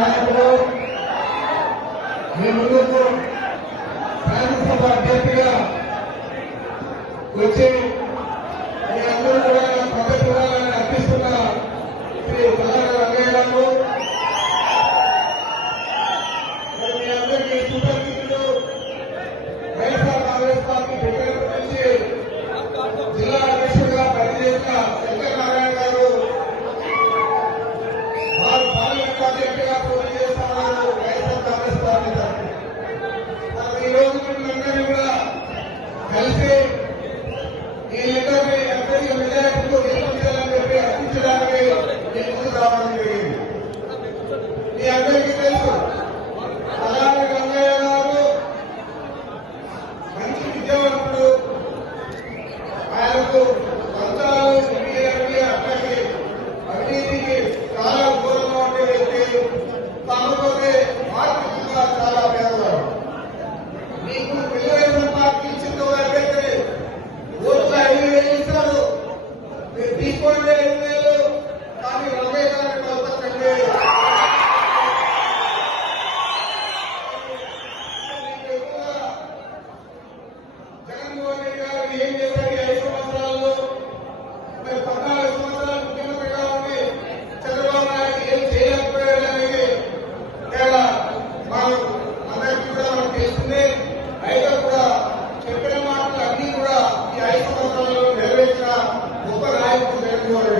నాయకులు మీ ముందుకు శాసనసభ అభ్యర్థిగా వచ్చే সাল্লামের ఏం చెప్పారు ఐదు సంవత్సరాల్లో మరి పద్నాలుగు సంవత్సరాలు ముఖ్యమంత్రిగా ఉండి చంద్రబాబు నాయుడు ఏం చేయలేకపోయాడు అనేది ఇవాళ మనం అందరికీ కూడా మనకు తెలుస్తుంది అయితే కూడా చెప్పిన మాటలు అన్ని కూడా ఈ ఐదు సంవత్సరాల్లో నెరవేర్చిన గొప్ప నాయకుడు జగన్మోహన్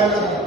Amen.